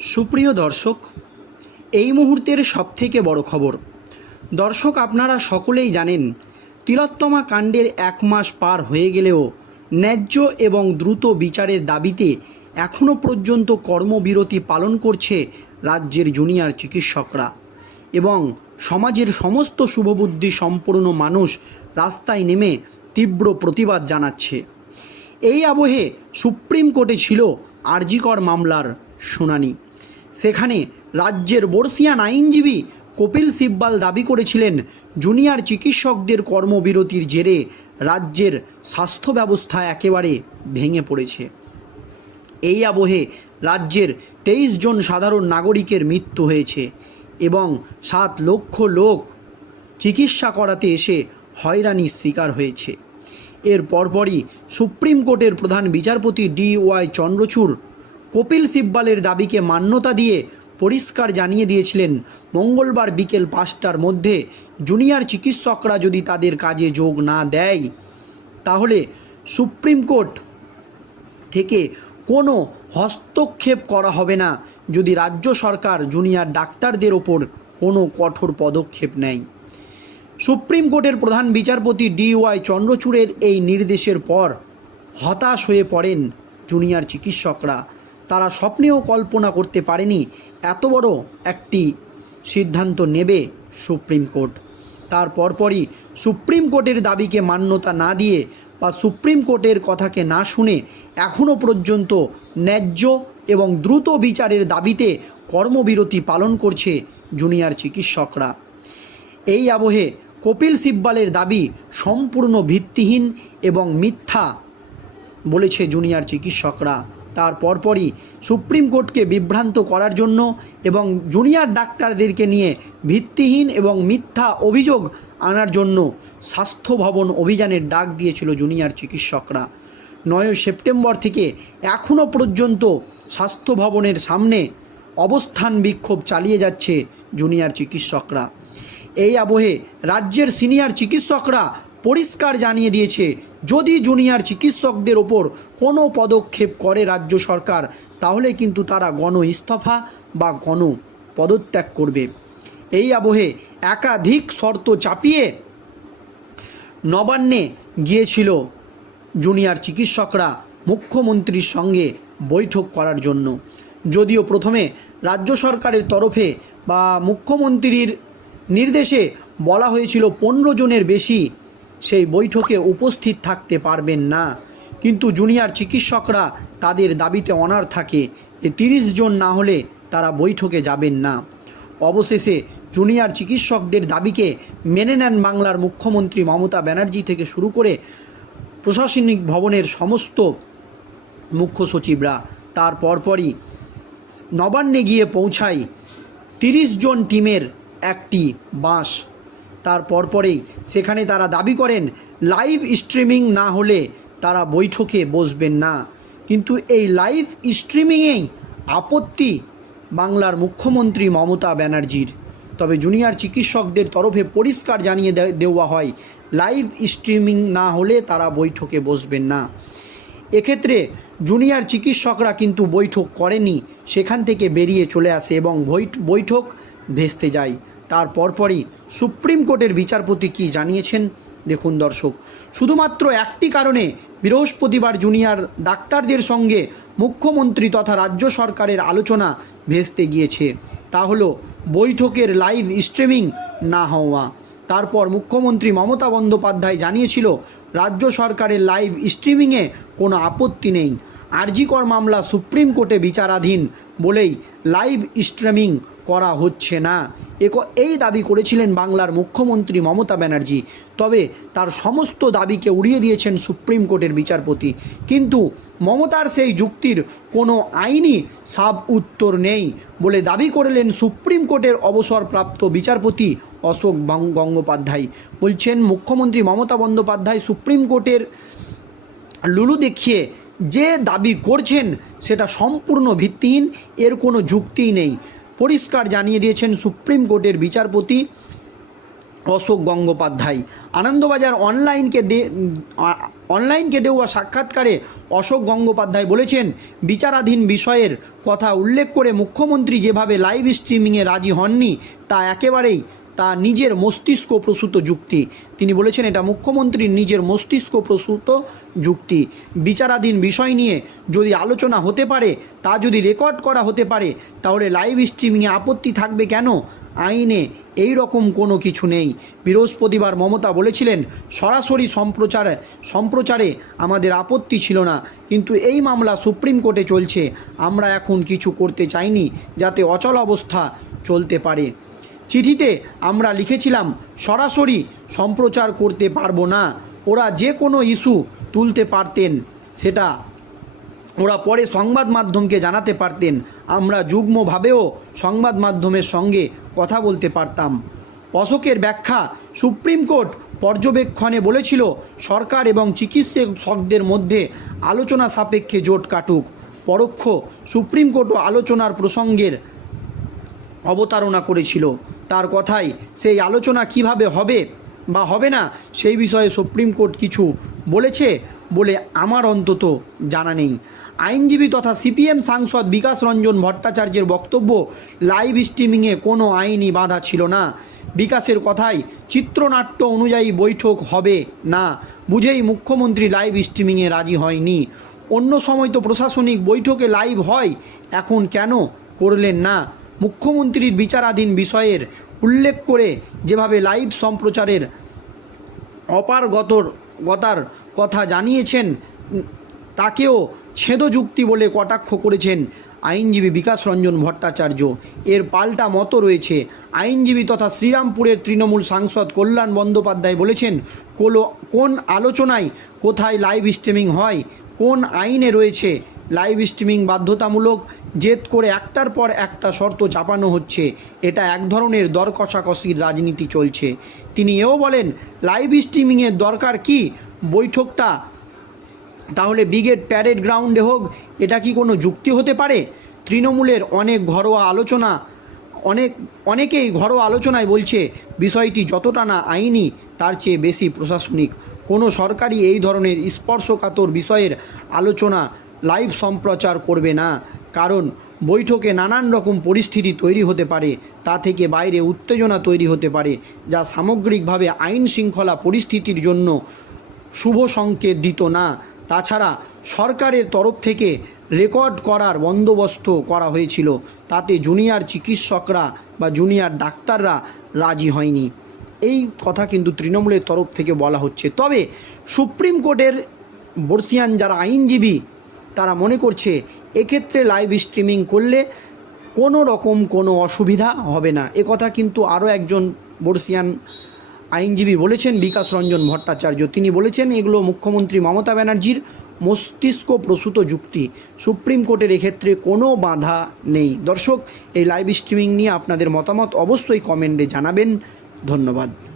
সুপ্রিয় দর্শক, এই মুহূর্তের সবথেকে বড় খবর। দর্শক, আপনারা সকলেই জানেন, তিলোত্তমা কাণ্ডের এক মাস পার হয়ে গেলেও ন্যায্য এবং দ্রুত বিচারের দাবিতে এখনও পর্যন্ত কর্মবিরতি পালন করছে রাজ্যের জুনিয়র চিকিৎসকরা এবং সমাজের সমস্ত শুভবুদ্ধি সম্পূর্ণ মানুষ রাস্তায় নেমে তীব্র প্রতিবাদ জানাচ্ছে। এই আবহে সুপ্রিম কোর্টে ছিল আরজিকর মামলার শুনানি। সেখানে রাজ্যের বর্ষিয়ান আইনজীবী কপিল সিব্বাল দাবি করেছিলেন, জুনিয়র চিকিৎসকদের কর্মবিরতির জেরে রাজ্যের স্বাস্থ্য ব্যবস্থা একেবারে ভেঙে পড়েছে। এই আবহে রাজ্যের তেইশ জন সাধারণ নাগরিকের মৃত্যু হয়েছে এবং সাত লক্ষ লোক চিকিৎসা করাতে এসে হয়রানির শিকার হয়েছে। এর পরপরই সুপ্রিম কোর্টের প্রধান বিচারপতি ডি ওয়াই চন্দ্রচূড় কপিল সিব্বালের দাবিকে মান্যতা দিয়ে পরিষ্কার জানিয়ে দিয়েছিলেন, মঙ্গলবার বিকেল পাঁচটার মধ্যে জুনিয়র চিকিৎসকরা যদি তাদের কাজে যোগ না দেয়, তাহলে সুপ্রিম কোর্ট থেকে কোনো হস্তক্ষেপ করা হবে না যদি রাজ্য সরকার জুনিয়র ডাক্তারদের ওপর কোনো কঠোর পদক্ষেপ নেয়। সুপ্রিম কোর্টের প্রধান বিচারপতি ডি ওয়াই চন্দ্রচূড়ের এই নির্দেশের পর হতাশ হয়ে পড়েন জুনিয়র চিকিৎসকরা। তারা স্বপ্নেও কল্পনা করতে পারেনি এত বড় একটি সিদ্ধান্ত নেবে সুপ্রিম কোর্ট। তার পরপরই সুপ্রিম কোর্টের দাবিকে মান্যতা না দিয়ে বা সুপ্রিম কোর্টের কথাকে না শুনে এখনও পর্যন্ত ন্যায্য এবং দ্রুত বিচারের দাবিতে কর্মবিরতি পালন করছে জুনিয়র চিকিৎসকরা। এই আবহে কপিল সিব্বালের দাবি সম্পূর্ণ ভিত্তিহীন এবং মিথ্যা বলেছে জুনিয়র চিকিৎসকরা। তার পরপরই সুপ্রিম কোর্টকে বিভ্রান্ত করার জন্য এবং জুনিয়র ডাক্তারদেরকে নিয়ে ভিত্তিহীন এবং মিথ্যা অভিযোগ আনার জন্য স্বাস্থ্য ভবন অভিযানের ডাক দিয়েছিল জুনিয়র চিকিৎসকরা। নয় সেপ্টেম্বর থেকে এখনও পর্যন্ত স্বাস্থ্য ভবনের সামনে অবস্থান বিক্ষোভ চালিয়ে যাচ্ছে জুনিয়র চিকিৎসকরা। এই আবহে রাজ্যের সিনিয়র চিকিৎসকরা পরিষ্কার জানিয়ে দিয়েছে, যদি জুনিয়র চিকিৎসকদের ওপর কোনো পদক্ষেপ করে রাজ্য সরকার, তাহলে কিন্তু তারা গণ ইস্তফা বা গণ পদত্যাগ করবে। এই আবহে একাধিক শর্ত চাপিয়ে নবান্নে গিয়েছিল জুনিয়র চিকিৎসকরা মুখ্যমন্ত্রীর সঙ্গে বৈঠক করার জন্য। যদিও প্রথমে রাজ্য সরকারের তরফে বা মুখ্যমন্ত্রীর নির্দেশে বলা হয়েছিল পনেরো জনের বেশি সেই বৈঠকে উপস্থিত থাকতে পারবেন না। কিন্তু জুনিয়র চিকিৎসকরা তাদের দাবিতে অনার থাকে। যে তিরিশ জন না হলে তারা বৈঠকে যাবেন না। অবশেষে জুনিয়র চিকিৎসকদের দাবিকে মেনে নেন বাংলার মুখ্যমন্ত্রী মমতা ব্যানার্জি থেকে শুরু করে প্রশাসনিক ভবনের সমস্ত মুখ্য সচিবরা। তার পরপরই নবান্নে গিয়ে পৌঁছায় তিরিশ জন টিমের একটি বাস তার পরপরেই সেখানে তারা দাবি করেন লাইভ স্ট্রিমিং না হলে তারা বৈঠকে বসবেন না। কিন্তু এই লাইভ স্ট্রিমিংয়েই আপত্তি বাংলার মুখ্যমন্ত্রী মমতা ব্যানার্জির। তবে জুনিয়র চিকিৎসকদের তরফে পরিষ্কার জানিয়ে দেওয়া হয় লাইভ স্ট্রিমিং না হলে তারা বৈঠকে বসবেন না। এক্ষেত্রে জুনিয়র চিকিৎসকরা কিন্তু বৈঠক করেনি সেখান থেকে বেরিয়ে চলে আসে এবং বৈঠক ভেস্তে যায়। তার পরপরই সুপ্রিম কোর্টের বিচারপতি কি জানিয়েছেন? দেখুন দর্শক, শুধুমাত্র একটি কারণে বৃহস্পতিবার জুনিয়র ডাক্তারদের সঙ্গে মুখ্যমন্ত্রী তথা রাজ্য সরকারের আলোচনা ভেস্তে গিয়েছে। তা হলো, বৈঠকের লাইভ স্ট্রিমিং না হওয়া। তারপর মুখ্যমন্ত্রী মমতা বন্দ্যোপাধ্যায় জানিয়েছিল, রাজ্য সরকারের লাইভ স্ট্রিমিংয়ে কোনো আপত্তি নেই। আরজিকর মামলা সুপ্রিম কোর্টে বিচারাধীন বলেই লাইভ স্ট্রিমিং করা হচ্ছে না। এই দাবি করেছিলেন বাংলার মুখ্যমন্ত্রী মমতা ব্যানার্জি। তবে তার সমস্ত দাবিকে উড়িয়ে দিয়েছেন সুপ্রিম কোর্টের বিচারপতি। কিন্তু মমতার সেই যুক্তির কোনো আইনি সাব উত্তর নেই বলে দাবি করলেন সুপ্রিম কোর্টের অবসরপ্রাপ্ত বিচারপতি অশোক গঙ্গোপাধ্যায়। বলছেন, মুখ্যমন্ত্রী মমতা বন্দ্যোপাধ্যায় সুপ্রিম কোর্টের লুলু দেখিয়ে যে দাবি করছেন, সেটা সম্পূর্ণ ভিত্তিহীন, এর কোনো যুক্তিই নেই। পরিষ্কার জানিয়ে দিয়েছেন সুপ্রিম কোর্টের বিচারপতি অশোক গঙ্গোপাধ্যায়। আনন্দবাজার অনলাইনকে দে অনলাইনকে দেওয়া সাক্ষাৎকারে অশোক গঙ্গোপাধ্যায় বলেছেন, বিচারাধীন বিষয়ের কথা উল্লেখ করে মুখ্যমন্ত্রী যেভাবে লাইভ স্ট্রিমিংয়ে রাজি হননি, তা একেবারেই তা নিজের মস্তিষ্ক প্রসূত যুক্তি। তিনি বলেছেন, এটা মুখ্যমন্ত্রীর নিজের মস্তিষ্ক প্রসূত যুক্তি। বিচারাধীন বিষয় নিয়ে যদি আলোচনা হতে পারে, তা যদি রেকর্ড করা হতে পারে, তাহলে লাইভ স্ট্রিমিংয়ে আপত্তি থাকবে কেন? আইনে এই রকম কোনো কিছু নেই। বৃহস্পতিবার মমতা বলেছিলেন, সরাসরি সম্প্রচারে সম্প্রচারে আমাদের আপত্তি ছিল না, কিন্তু এই মামলা সুপ্রিম কোর্টে চলছে। আমরা এখন কিছু করতে চাইনি, যাতে অচল অবস্থা চলতে পারে। চিঠিতে আমরা লিখেছিলাম, সরাসরি সম্প্রচার করতে পারব না। ওরা যে কোনো ইস্যু তুলতে পারতেন, সেটা ওরা পরে সংবাদ মাধ্যমকে জানাতে পারতেন। আমরা যুগ্মভাবেও সংবাদ মাধ্যমের সঙ্গে কথা বলতে পারতাম। অশোকের ব্যাখ্যা সুপ্রিম কোর্ট পর্যবেক্ষণে বলেছিল, সরকার এবং চিকিৎসকদের মধ্যে আলোচনা সাপেক্ষে জোট কাটুক। পরোক্ষ সুপ্রিম কোর্টও আলোচনার প্রসঙ্গের অবতারণা করেছিল। তার কথাই। সেই আলোচনা কীভাবে হবে বা হবে না, সেই বিষয়ে সুপ্রিম কোর্ট কিছু বলেছে বলে আমার অন্তত জানা নেই। আইনজীবী তথা সিপিএম সাংসদ বিকাশ রঞ্জন ভট্টাচার্যের বক্তব্য লাইভ স্ট্রিমিংয়ে কোনো আইনি বাধা ছিল না। বিকাশের কথাই, চিত্রনাট্য অনুযায়ী বৈঠক হবে না বুঝেই মুখ্যমন্ত্রী লাইভ স্ট্রিমিংয়ে রাজি হয়নি। অন্য সময় তো প্রশাসনিক বৈঠকে লাইভ হয়, এখন কেন করলেন না? মুখ্যমন্ত্রীর বিচারাধীন বিষয়ের উল্লেখ করে যেভাবে লাইভ সম্প্রচারের অপারগতর গতার কথা জানিয়েছেন, তাকেও ছেদযুক্তি বলে কটাক্ষ করেছেন আইনজীবী বিকাশ রঞ্জন ভট্টাচার্য। এর পাল্টা মতো রয়েছে। আইনজীবী তথা শ্রীরামপুরের তৃণমূল সাংসদ কল্যাণ বন্দ্যোপাধ্যায় বলেছেন কোন আলোচনায় কোথায় লাইভ স্ট্রিমিং হয়, কোন আইনে রয়েছে লাইভ স্ট্রিমিং বাধ্যতামূলক, জেদ করে একটার পর একটা শর্ত চাপানো হচ্ছে। এটা এক ধরনের দর কষাকষির রাজনীতি চলছে। তিনি এও বলেন, লাইভ স্ট্রিমিংয়ের দরকার কি? বৈঠকটা তাহলে ব্রিগেড প্যারেড গ্রাউন্ডে হোক, এটা কি কোনো যুক্তি হতে পারে? তৃণমূলের অনেক ঘরোয়া আলোচনা, অনেক, অনেকেই ঘরোয়া আলোচনায় বলছে, বিষয়টি যতটা না আইনি, তার চেয়ে বেশি প্রশাসনিক। কোনো সরকারি এই ধরনের স্পর্শকাতর বিষয়ের আলোচনা লাইভ সম্প্রচার করবে না। কারণ বৈঠকে নানান রকম পরিস্থিতি তৈরি হতে পারে, তা থেকে বাইরে উত্তেজনা তৈরি হতে পারে, যা সামগ্রিকভাবে আইন শৃঙ্খলা পরিস্থিতির জন্য শুভ সংকেত দিত না। তাছাড়া সরকারের তরফ থেকে রেকর্ড করার বন্দোবস্ত করা হয়েছিল, তাতে জুনিয়র চিকিৎসকরা বা জুনিয়র ডাক্তাররা রাজি হয়নি। এই কথা কিন্তু তৃণমূলের তরফ থেকে বলা হচ্ছে। তবে সুপ্রিম কোর্টের বর্ষিয়ান যারা আইনজীবী তারা মনে করছে এক্ষেত্রে লাইভ স্ট্রিমিং করলে কোনো রকম কোনো অসুবিধা হবে না। এ কথা কিন্তু আরও একজন বর্ষিয়ান আইনজীবী বলেছেন, বিকাশ রঞ্জন ভট্টাচার্য। তিনি বলেছেন, এগুলো মুখ্যমন্ত্রী মমতা ব্যানার্জির মস্তিষ্ক প্রসূত যুক্তি। সুপ্রিম কোর্টের এক্ষেত্রে কোনো বাধা নেই। দর্শক, এই লাইভ স্ট্রিমিং নিয়ে আপনাদের মতামত অবশ্যই কমেন্টে জানাবেন। ধন্যবাদ।